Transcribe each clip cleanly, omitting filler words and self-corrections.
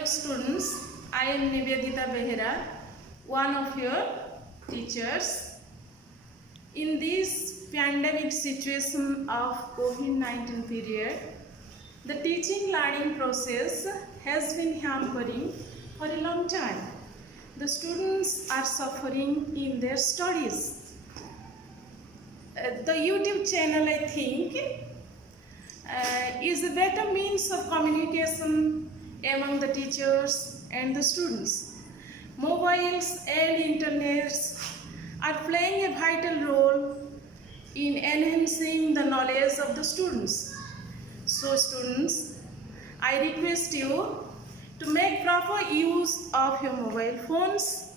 Hello students, I am Nivedita Behera, one of your teachers. In this pandemic situation of COVID-19 period, the teaching learning process has been hampering for a long time. The students are suffering in their studies. The YouTube channel, I think, is a better means of communication among the teachers and the students. Mobiles and internets are playing a vital role in enhancing the knowledge of the students. So students, I request you to make proper use of your mobile phones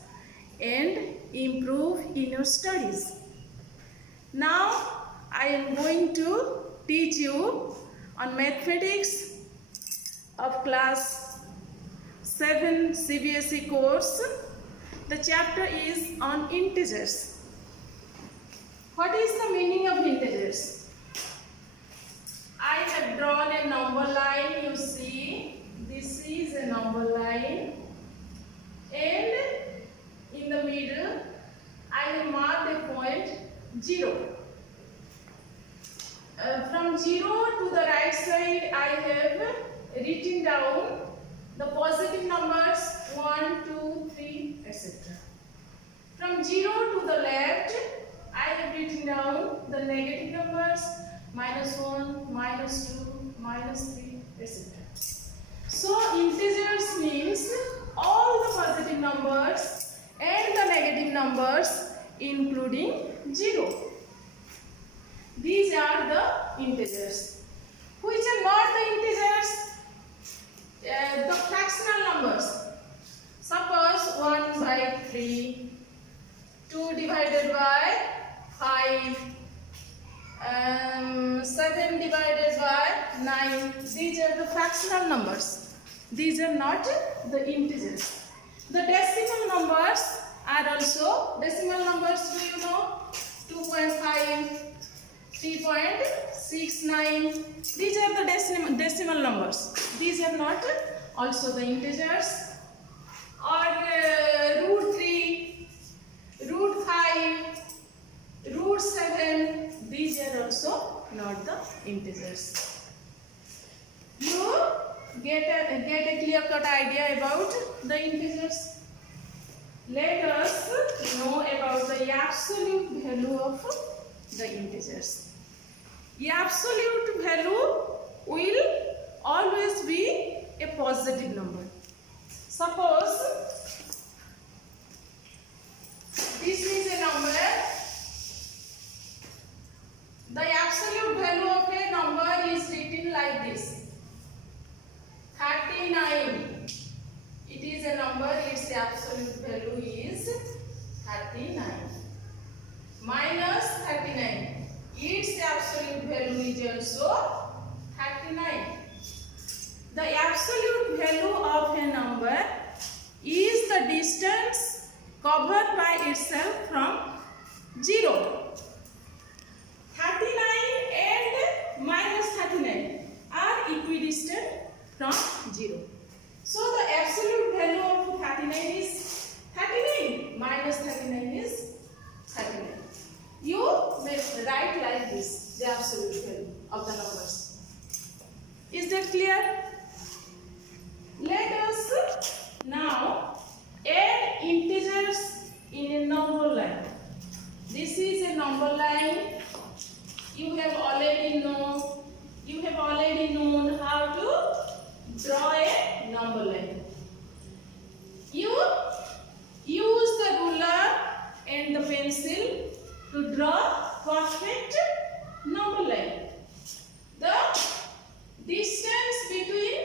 and improve in your studies. Now I am going to teach you on mathematics of class 7 CBSE course. The chapter is on integers. What is the meaning of integers? I have drawn a number line. You see, this is a number line, and in the middle I have marked a point 0. From 0 to the right side I have written down the positive numbers 1, 2, 3, etc. From 0 to the left I have written down the negative numbers -1, -2, -3, etc. So integers means all the positive numbers and the negative numbers including 0. These are the integers. Which are not the integers? The fractional numbers. Suppose 1 by 3, 2 divided by 5, 7 divided by 9. These are the fractional numbers. These are not the integers. The decimal numbers are also decimal numbers. Do you know? 2.5, 3.69. These are the decimal numbers. These are not also the integers. Or √3, √5, √7. These are also not the integers. You get a clear-cut idea about the integers. Let us know about the absolute value of the integers. The absolute value will always be a positive number. Suppose this is a number. The absolute value of a number is written like this: 39. It is a number, its absolute value is 39. Minus 39. Its absolute value is also 39. The absolute value of a number is the distance covered by itself from 0. 39 and minus 39 are equidistant from 0. So the absolute value of 39 is 39. Minus 39 is 39. You may write like this, the absolute value of the numbers. Is that clear? Let us now add integers in a number line. This is a number line. You have already known how to draw a number line. You use the ruler and the pencil to draw perfect number line. The distance between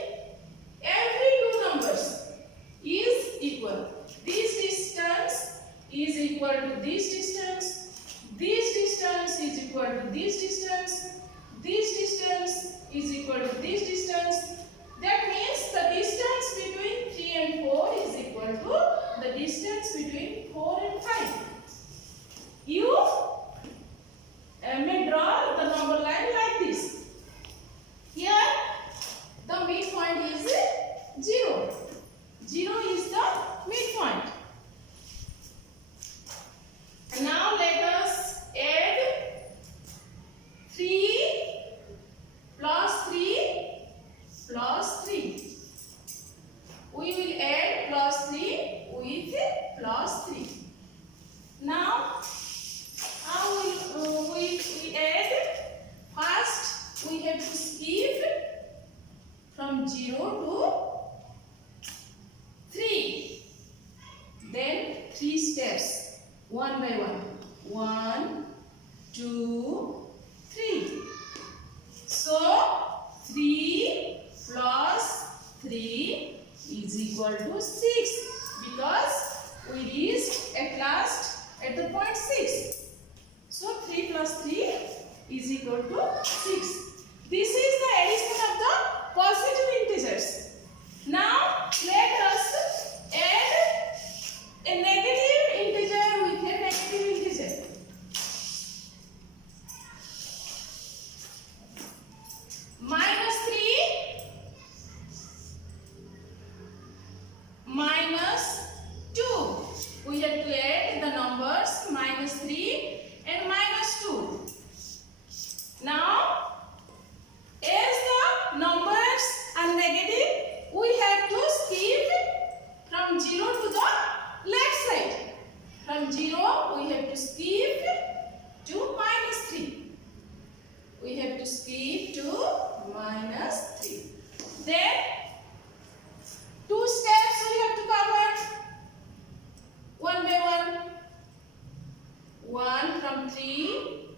every two numbers is equal. This distance is equal to this distance. This distance is equal to this distance. This distance is equal to this distance. That means the distance between 3 and 4 is equal to the distance between 4 and 5. You may draw the number line like this. Here the midpoint is 0. 0 is the midpoint. And now let us add 3 plus 3 plus 3. We will add plus 3 with plus 3. Now, how will we add? First, we have to skip from 0 to 3. Then 3 steps, one by one. 1, 2, 3. So 3 plus 3 is equal to 6 because we reached at last at the point 6. So 3 plus 3 is equal to 6. This is the addition of the positive integers. Now let us add a negative integer with a negative integer. Minus 3 minus 2. We have to add the numbers minus 3 and minus 2. Now, as the numbers are negative, we have to skip from 0 to the left side. From 0, we have to skip to minus 3. We have to skip to minus 3. Then, 2 steps we have to cover. One by one. 1 from 3.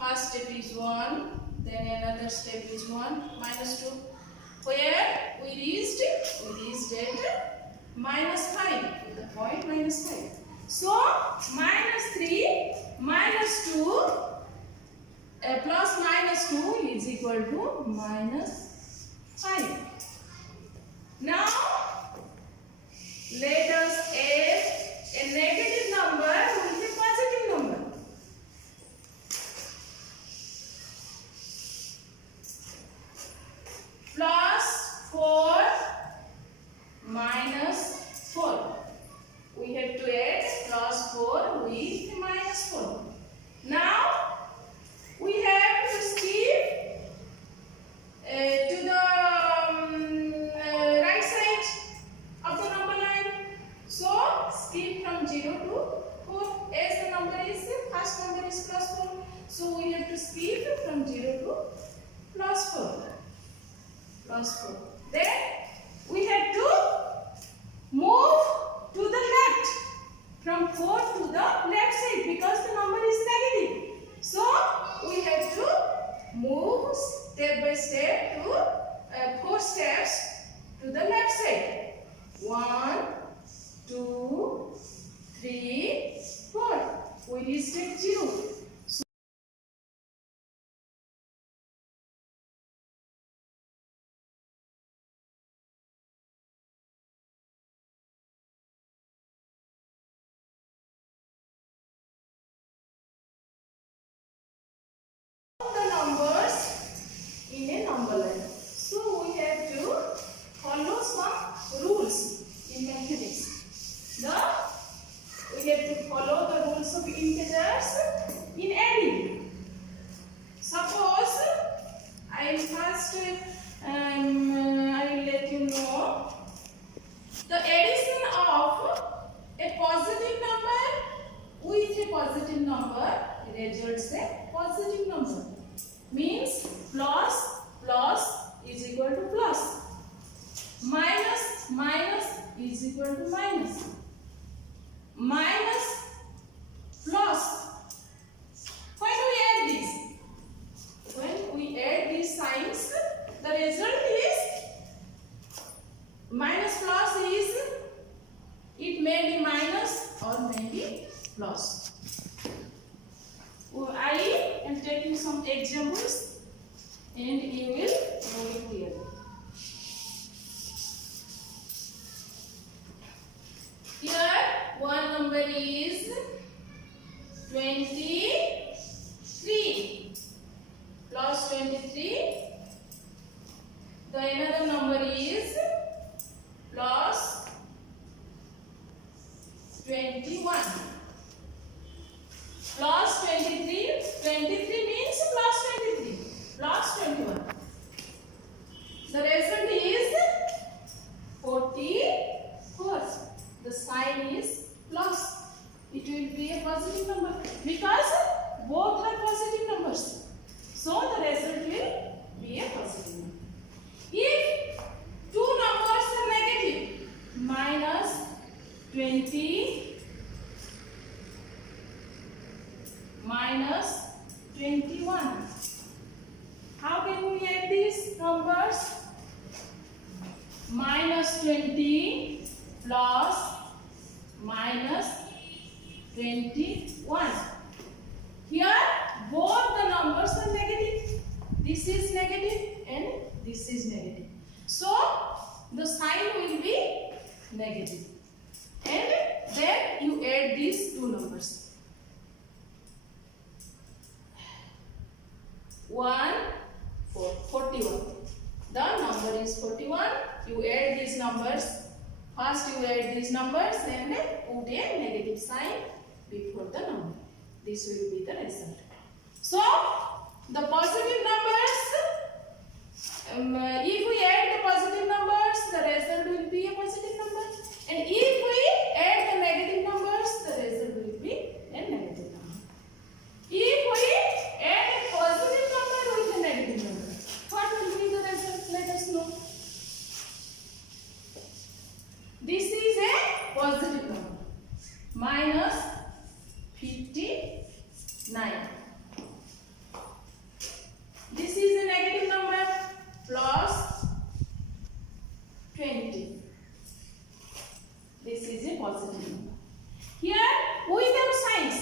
First step is 1. Then another step is 1. Minus 2. Where we reached? We reached at minus 5. With the point minus 5. So, minus 3 minus 2 plus minus 2 is equal to minus 5. Now, let us add a negative number with a positive number. Plus 4 minus 4. We have to add plus 4 with minus 4. Now, we have to skip to the right side of the number line. So, skip from 0 to 4. As the number is, first number is plus 4. So, we have to skip from 0 to plus 4. Plus 4. Then, we have to move to the left. From 4 to the left side because the number is negative. So, we have to move step by step to 4 steps to the left side. 1, 2, 3, 4. We reached at 0. The numbers in a number line. So we have to follow some rules in mathematics. We have to follow the rules of integers in adding. Suppose I will first I will let you know the addition of a positive number with a positive number results a positive number. Means plus is equal to plus. Minus is equal to minus. Minus plus. When we add this? When we add these signs, the result is minus plus is, it may be minus or may be plus. I am taking some examples and you will know it clearly. Here one number is 23 plus 23. The another number is minus 20 plus minus 21. Here both the numbers are negative. This is negative and this is negative. So the sign will be negative. And then you add these two numbers. 1, 4, 41. The number is 41. You add these numbers. First you add these numbers and put a negative sign before the number. This will be the result. So the positive numbers, if we add the positive numbers, the result will be a positive number. And if we add the negative numbers, the result will be a negative number. If we add a positive number with a negative number, what will be the result? Let us know. This is a positive number. Minus 59. This is a negative number. Plus 20. This is a positive number. Here, without signs,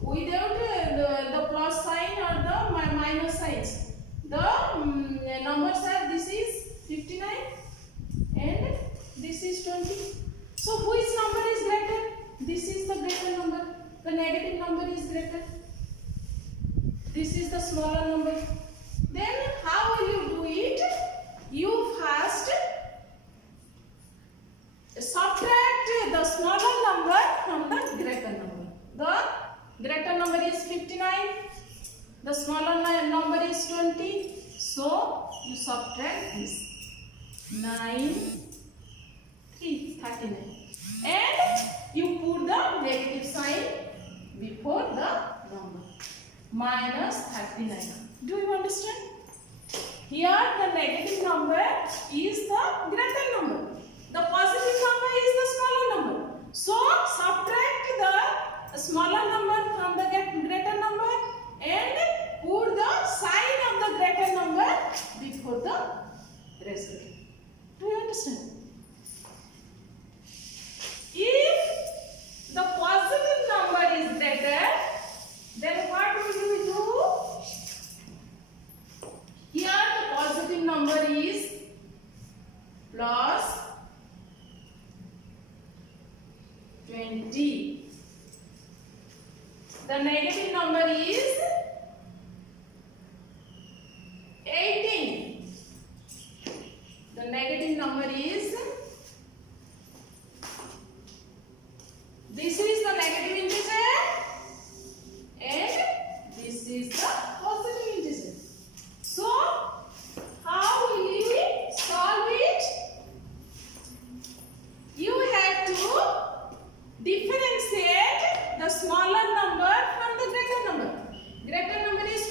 without the plus sign or the minus signs, the numbers are, this is 59 and this is 20. So which number is greater? This is the greater number. The negative number is greater. This is the smaller number. Then how will you do it? You first subtract the smaller number from the greater number. The greater number is 59. The smaller number is 20. So you subtract this. 9, 3, 39. And you put the negative sign before the number. Minus 39. Do you understand? Here the negative number is the greater number. The positive number is the smaller number. So subtract the smaller number from the greater number and put the sign of the greater number before the result. Do you understand? If the positive number is greater, then what will we do? Here the positive number is plus 20. The negative number is 18. The negative number is, this is the negative integer and this is the positive integer. So how will you solve it? You have to differentiate the smaller number from the greater number. Greater number is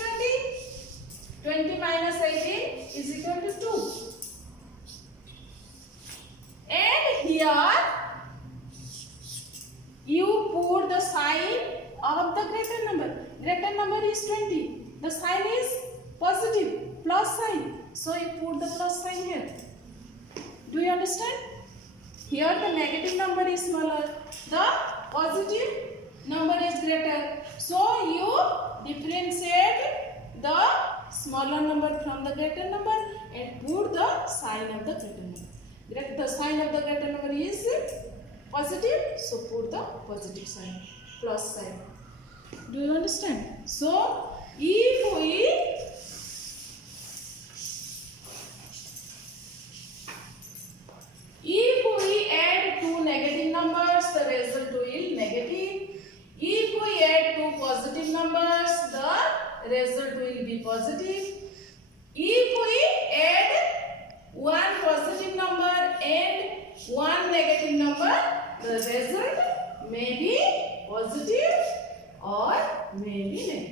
20. 20 minus 18 is equal to 2. And here you put the sign of the greater number. Greater number is 20. The sign is positive, plus sign. So you put the plus sign here. Do you understand? Here the negative number is smaller. The positive number is greater. So you differentiate the smaller number from the greater number and put the sign of the greater number. The sign of the greater number is positive, so put the positive sign, plus sign. Do you understand? So if we add two negative numbers, the result will be negative. If we add two positive numbers, the result will be positive. If we add one positive number and one negative number, the result may be positive or may be negative.